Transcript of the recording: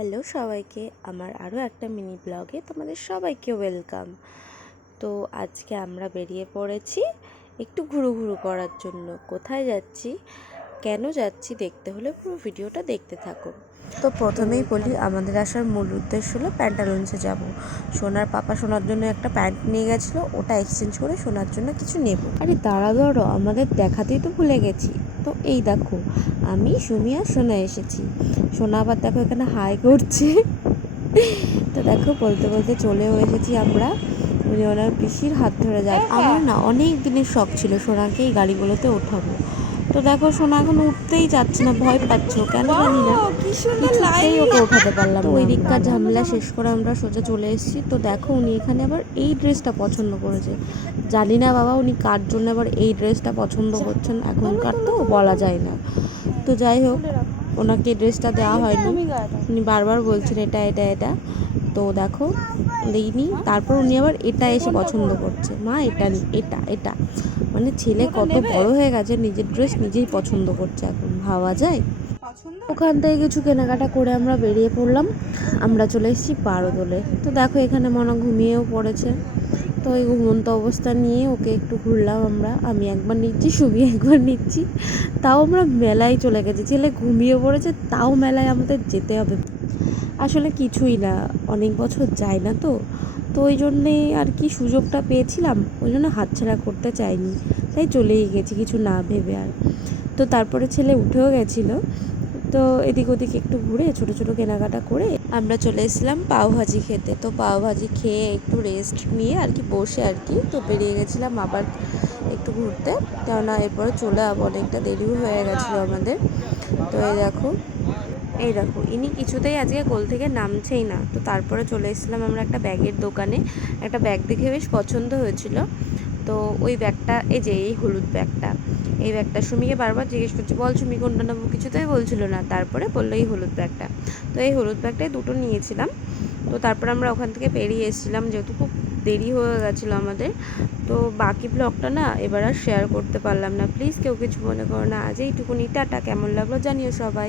Hello সবাইকে, আমার আরও একটা মিনি ব্লগে তোমাদের সবাইকে ওয়েলকাম। তো আজকে আমরা বেরিয়ে পড়েছি একটু ঘুরু করার জন্য। কোথায় যাচ্ছি, কেন যাচ্ছি দেখতে হলে পুরো ভিডিওটা দেখতে থাকো। তো প্রথমেই বলি, আমাদের আসার মূল উদ্দেশ্য হলো প্যান্টালুন্সে যাব। সোনার পাপা সোনার জন্য একটা প্যান্ট নিয়ে গেছিলো, ওটা এক্সচেঞ্জ করে সোনার জন্য কিছু নেব। আরে দাঁড়ো, আমাদের দেখাতেই তো ভুলে গেছি। তো এই দেখো, আমি সুমি আর সোনা এসেছি। সোনা আবার দেখো এখানে হাই করছে। তো দেখো বলতে বলতে চলেও এসেছি আমরা। উনি ওনার পিসির হাত ধরে যায়। আমার না অনেক দিনের শখ ছিল সোনাকে এই গাড়িগুলোতে ওঠাবো। তো দেখো সোনা এখন উঠতেই যাচ্ছে না, ভয় পাচ্ছ কেন জানি না, কিছুতেই ওকে ওঠাতে পারলাম না। ওই দিককার ঝামেলা শেষ করে আমরা সোজা চলে এসেছি। তো দেখো উনি এখানে আবার এই ড্রেসটা পছন্দ করেছে। জানি না বাবা উনি কার জন্য আবার এই ড্রেসটা পছন্দ করছেন, এখনকার তো বলা যায় না। তো যাই হোক, ওনাকে ড্রেসটা দেওয়া হয়নি, উনি বারবার বলছেন এটা এটা এটা। তো দেখো দিইনি, তারপর উনি আবার এটা এসে পছন্দ করছে, মা এটা নি, এটা এটা। মানে ছেলে কত বড় হয়ে গেছে, নিজের ড্রেস নিজেই পছন্দ করছে, এখন ভাবা যায়। ওখান থেকে কিছু কেনাকাটা করে আমরা বেরিয়ে পড়লাম। আমরা চলে এসেছি পারদোলে। তো দেখো এখানে মনা ঘুমিয়েও পড়েছে। তো এই ঘুমন্ত অবস্থা নিয়ে ওকে একটু ঘুরলাম আমরা। আমি একবার নিচ্ছি, সুমি একবার নিচ্ছি। তাও আমরা মেলায় চলে গেছি, ছেলে ঘুমিয়ে পড়েছে তাও মেলায় আমাদের যেতে হবে। আসলে কিছুই না, অনেক বছর যায় না তো তো ওই জন্যেই আর কি সুযোগটা পেয়েছিলাম, ওই জন্য হাতছাড়া করতে চাইনি, তাই চলেই গেছি কিছু না ভেবে আর। তো তারপরে ছেলে উঠেও গেছিলো। তো এদিক ওদিক একটু ঘুরে ছোটো ছোটো কেনাকাটা করে আমরা চলে এসেছিলাম পাওভাজি খেতে। তো পাওভাজি খেয়ে একটু রেস্ট নিয়ে আর কি বসে আর কি তো বেরিয়ে গেছিলাম আবার একটু ঘুরতে, কেননা এরপরে চলে যাবো, অনেকটা দেরিও হয়ে গেছিলো আমাদের। তো এই দেখো ইনি কিছুতেই আজকে কোল থেকে নামছেই না। তো তারপরে চলে এসেছিলাম আমরা একটা ব্যাগের দোকানে। একটা ব্যাগ দেখে বেশ পছন্দ হয়েছিল। তো ওই ব্যাগটা, এই যে এই হলুদ ব্যাগটা, এই ব্যাগটা সুমিকে বারবার জিজ্ঞেস করছি, বল সুমি কোনটা নেবো, কিছুতেই বলছিল না। তারপরে বললো এই হলুদ ব্যাগটা। তো এই হলুদ ব্যাগটাই দুটো নিয়েছিলাম। তো তারপর আমরা ওখান থেকে বেরিয়ে এসেছিলাম, যেহেতু খুব দেরি হয়ে গেছিলো আমাদের। তো বাকি ব্লগটা না এবার আর শেয়ার করতে পারলাম না, প্লিজ কেউ কিছু মনে করো না। আজ এইটুকুনি, টাটা। কেমন লাগলো জানিও সবাই।